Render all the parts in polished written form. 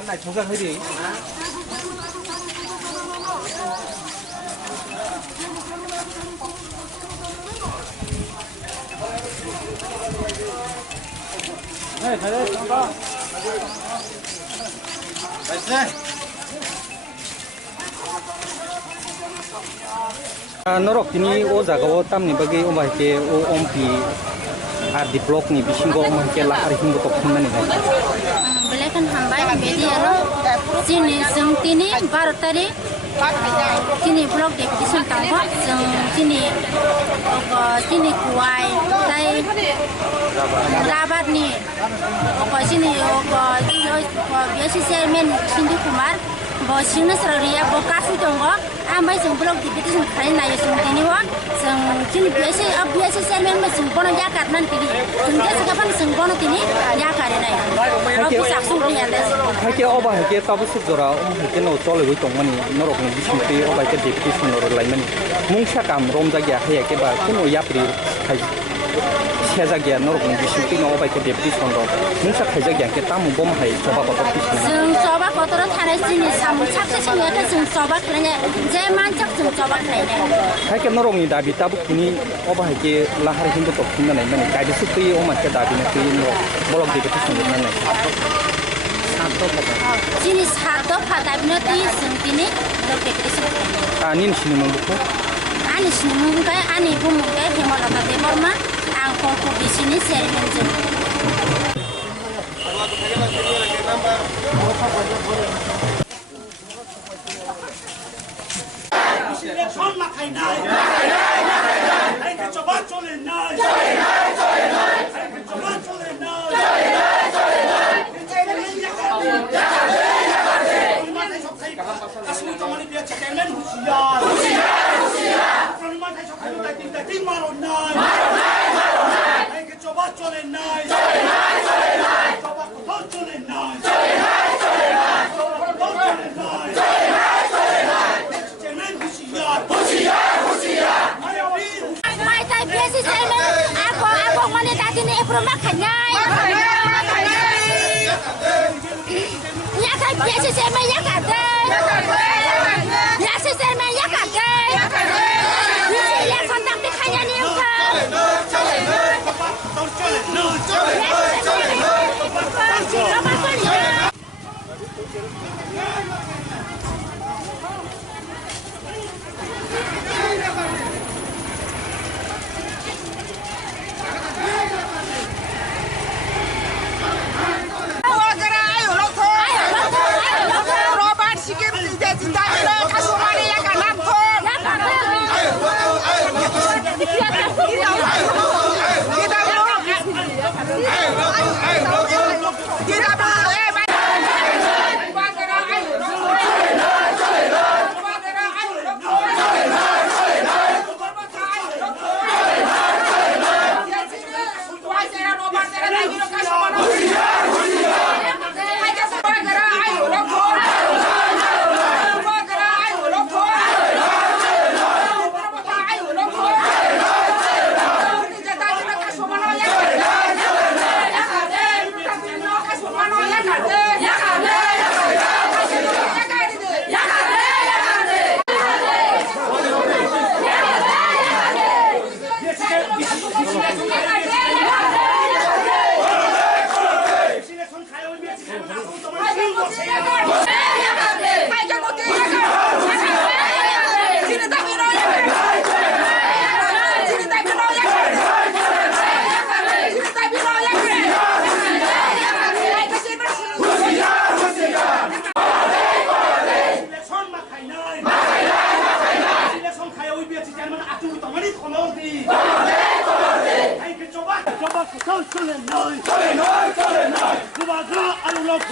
ăn này chúng ta thấy gì? Đây, thấy đây, không có. Đây. Nó rọc ini o jaga tam ni bagi o ke o ompi ar di blok ni bisingo o ke la ar hingo tok thunna ni belekan hambai bedi ano sini sengtini bartari sini blok de bisun tawa sini kuai tai rabat ni sini biasa chairman Sindu Kumar bo singna sararia bo kasu tongo ambai sing blok di bisun khain na yusung tini wa sini biasa chairman ma sing bono jakat nan tini sing kapan sing bono tini jakare nai ro saksu ni anda hake oba hake tabu sujora hake no chole wi tongmani norok ni bisinti oba ke deputation nor laimani mungsa kam romja gya hake ba kuno yapri khai seja gya norok ni bisinti no oba ke deputation ro mungsa khaija gya ke tamu bom hai soba ko sing soba ko tor thare sini samu chakse sing ya sing soba khane je man chak sing soba khane hake norok ni dabi tabu kini oba hake lahar hindu tok thunna nai mani kai bisu pri o ma ke dabi na pri no bolok deputation ro nai sini satu pada binati sentini dokter itu. Anin sini mungkin. Anin sini mungkin kayak ani pun mungkin hemol atau deforma angkor di sini seri menjadi. OBS chairman atung tamani khonodi ai ke coba chole noi kubaga alulok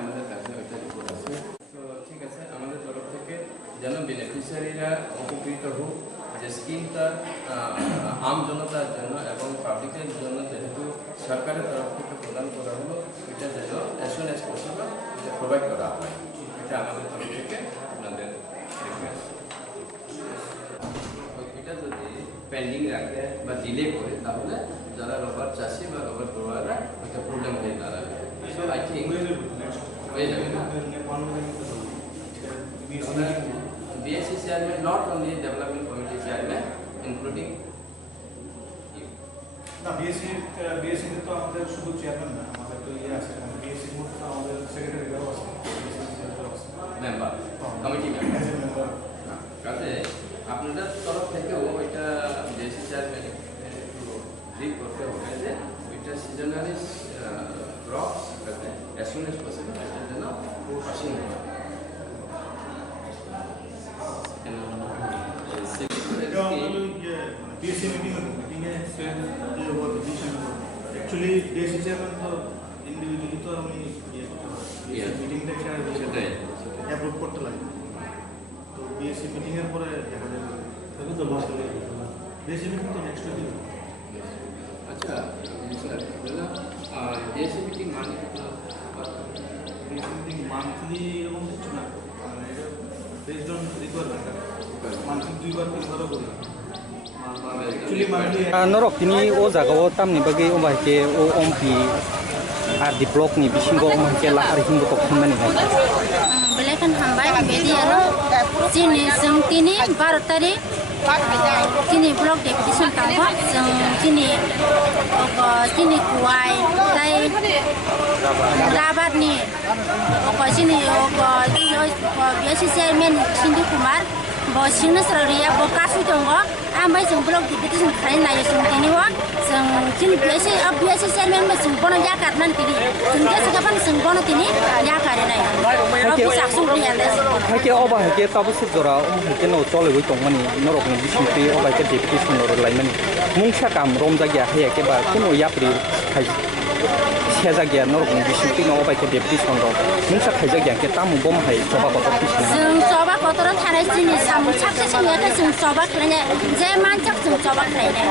আমাদের কাছে একটা report আছে তো ঠিক আছে আমাদের তরফ থেকে যেন বেনিফিশিয়ারিরা উপকৃত হোক যে স্কিমটা আম জনতার জন্য এবং পাবলিকের জন্য যেহেতু সরকারের তরফ থেকে প্রদান করা হলো এটা যেন অ্যাজ সুন অ্যাজ পসিবল এটা প্রোভাইড করা হয় এটা আমাদের তরফ থেকে আপনাদের রিকোয়েস্ট এটা যদি পেন্ডিং রাখে বা ডিলে করে তাহলে যারা রবার চাষি বা রবার গ্রোয়াররা একটা প্রবলেম হয়ে দাঁড়াবে সো আই থিঙ্ক হয়ে যাবে না BSc chairman, not only development committee chairman, including you. না বিএসসি তো আমাদের শুধু চেয়ারম্যান না আমাদের তো ইয়ে আছে বিএসসি মধ্যে তো আমাদের সেক্রেটারিও আছে মেম্বার কমিটি মেম্বার কাজে আপনাদের তরফ থেকেও ওইটা বিএসসি চেয়ারম্যান ব্রিফ করতে হবে যে ওইটা সিজনালি ক্রপস কাজে অ্যাজ সুন অ্যাজ পসিবল এটার জন্য পাসিং হবে बीएससी मीटिंग है जो वो डिसीजन एक्चुअली बीएससी चेयरमैन तो इंडिविजुअली तो हम ये मीटिंग দেখে সেটাই অ্যাপ্রুভ করতে লাগে তো बीएससी মিটিং এর পরে দেখা যাবে তবে তো মাস হলে बीएससी মিটিং তো নেক্সট উইক আচ্ছা স্যার BSc মিটিং মানে बीएससी মিটিং মান্থলি এরকম কিছু না এটা বেসড অন রিকোয়ারমেন্ট মান্থলি দুইবার তিনবার করি एक्चुअली मान्थलि नरक तिनी ओ जागाव तामनि बागै ओमाइके ओ ओमपि आर दि ब्लक नि बिसिंगो ओमाइके लाहार हिंगो तखनमानि बेलेखन हामबाय बेदियानो जिनि जों तिनि 12 तारिख तिनि ब्लक डेपुटेसन थांबा जों तिनि कुवाइ ताइ राबादनि जिनि बिएससि चेयरमेन सिन्धु कुमार बसिंनो सररिया बकासु दङ आमफ्राय जों ब्लक डेपुटेसन खालामनाय जों दिनैवा जों बिएससि चेयरमेन जों बनो यागारनानै दिनै जों गेसगाबान जों बनो दिनै यागारनाय बिसाखसुं गैयाले हाइके अबा हाइके ताबुसु जरा ओमहाइके न चलेबै दंमानि नरकनि बिसिंपि अबाइके डेपुटेसन लाइमानि मुंसा काम रमजागिया हाइके बा कुनो याप्रि खाइ सेजागिया नरकनि बिसिंपि न अबाइके डेपुटेसन र मुंसा खाइजागिया के तामु बमहाइ जबा गतर बिसिं जों जबा गतर थानाय जिनि सामु साक्से संयाखै जों जबा खालायनाय जे मानसिक जों जबा खालायनाय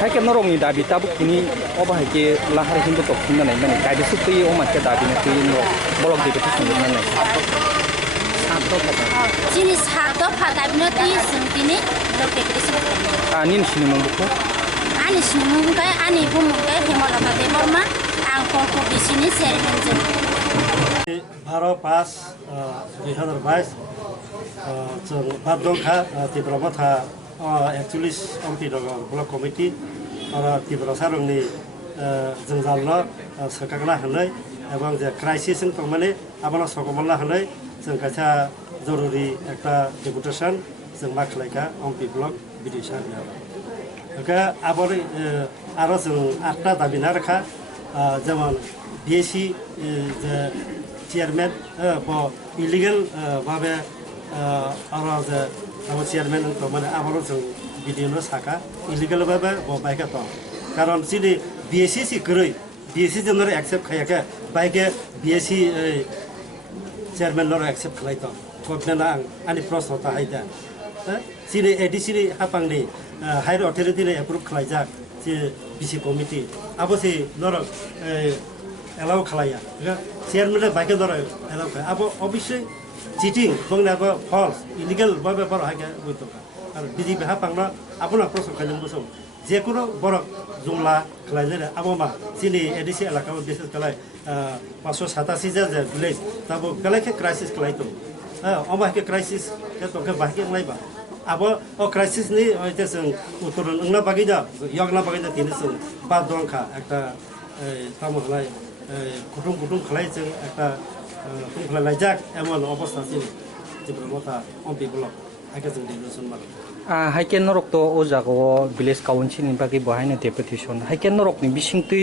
हाइके नरकनि दाबि ताबु किनि अबा हाइके लाहार हिंगो तखननानै माने गायदसु फैयो अमाइके दाबिनो फैयो न ब्लक डेपुटेसन लाइमानि जिनि सात फादाबिनो ति जों दिनै ब्लक डेपुटेसन आनि सिनो नंगौ आनि सिनुंगाय आनि बुमुंगाय हेमलता देबर्मा आं कलको बिसिनि चेयरमेन जों 12/5/2022 जों बाददंखा तिब्रामाथा एक्चुअली एमपि दङ ब्लक कमिटि आरो तिब्रा सारंनि जों जालनो सकागना होनाय এবং যে ক্রাইসিস थारमाने आबाना सकमल्ला होनाय जों कायसा जरुरी একটা डेपुटेसन जों मा खालायखा एमपि ब्लक बिदि सारनिया ओके आबर आरो जों 8टा दाबिना राखा যেমন বিএসসি যে চেয়ারম্যান ইলিগেল ভাবে আরো যে আমার চেয়ারম্যান মানে আমারও जों बिदिनो साका इलिगेल भाबे बाइका दं कारण जुदि बिएससि सि गरै बिएससि जोंनो एक्सेप्ट खायाखै बाइके बिएससि चेयरमैन लर एक्सेप्ट खालाय दं गभर्नमेन्टआ आंनि प्रश्न थाहायदा जिनि एडिसिनि हापांनि हायर अथरिटिनि एप्रुभ खालायजाक जे बिसि कमिटि आबोसि लर एलाउ खालाया चेयरमैन बाइके लर एलाउ खाया अब अबश्य चिटिं बंगनाबो फल्स इलिगेल भाबे बर हायगा बुतका आरो बिजिबि हापांना आबोना प्रश्न खालामबोसो जेकुनो बरक जुमला खालायले आबोमा जिनि एडिसि एलाकाव बिसेस खालाय 587 जे विलेज ताबो कलेके क्राइसिस खालायतो अमाके क्राइसिस के तो के बाके लायबा आबो ओ क्राइसिस नि ओइते जों उत्तर नंगना बागिदा यगना बागिदा तिनसो बादंखा एकटा तामहलाय कुटुम खालाय जों एकटा कुटुम खालायजाक एमन अवस्था सिन तीव्र मथा एमपी ब्लक आगे जों डिभिजन मारो हाइकेन नरक तो ओ जागाव विलेज काउन्सिल नि बागै बहायनो डेपुटेशन हाइकेन नरक नि बिसिंतै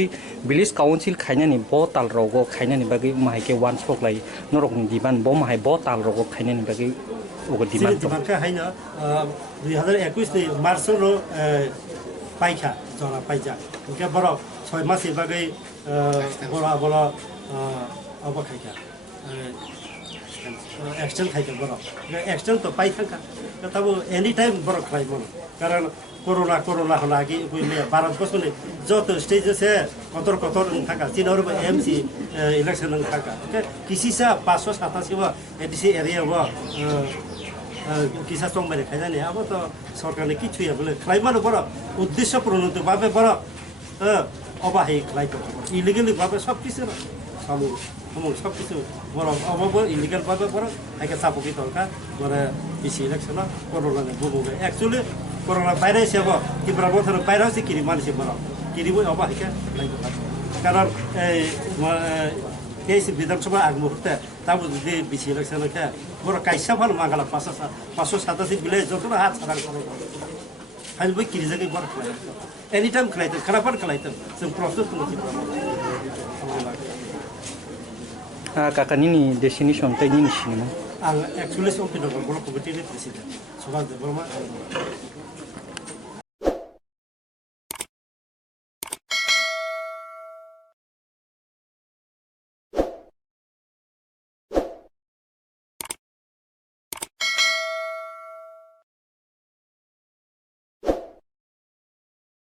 विलेज काउन्सिल खायनानि ब ताल रगो खायनानि बागै माहायके वान सखलाय नरक नि दिबान ब माहाय ब ताल रगो खायनानि बागै ओगो दिबान दिबानका हैन 2021 नि मार्च रो पाइखा जना पाइजा के बर 6 मास बागै बरा बरा अब खाइखा एक्सटेंड खाइखा बर एक्सटेंड तो पाइखा तब एनी टाइम बर खाइ मन कारण कोरोना लागि उइले भारत वर्षले जत स्टेज से कतर थाका चिनहरु एमसी इलेक्शन थाका किसी सा 587 व एडीसी एरिया व किसा सम मैले खाइजाने अब त सरकारले कि छुया बोले खाइमानो बर उद्देश्य पूर्ण त बाबे बर अब हाइ खाइको इलिगली बाबे सब किसिम सब किसिम बर अब इलिगल बाबे बर आके सापोकी तलका बर बिसी इलेक्सन कोरोना ने बुबु एक्चुअली कोरोना भाइरस अब तिब्र मथर भाइरस किरि मान्छे बर किरि अब हाइका लाइको कारण केस विधानसभा आगमुहूर्त तब जे बिसी इलेक्सन क्या बर काइसा फल मागला 587 विलेज जतो हात छराङ हाल बइ किरि जगे बर एनी टाइम खलाइते खराफर खलाइते जों प्रस्तुत काकानि नि डेस्टिनेसन तैनि नि सिनेमा आं एक्चुअली सम्पिदर ब्लक कमिटिनि प्रेसिडेन्ट सुभाष देवबर्मा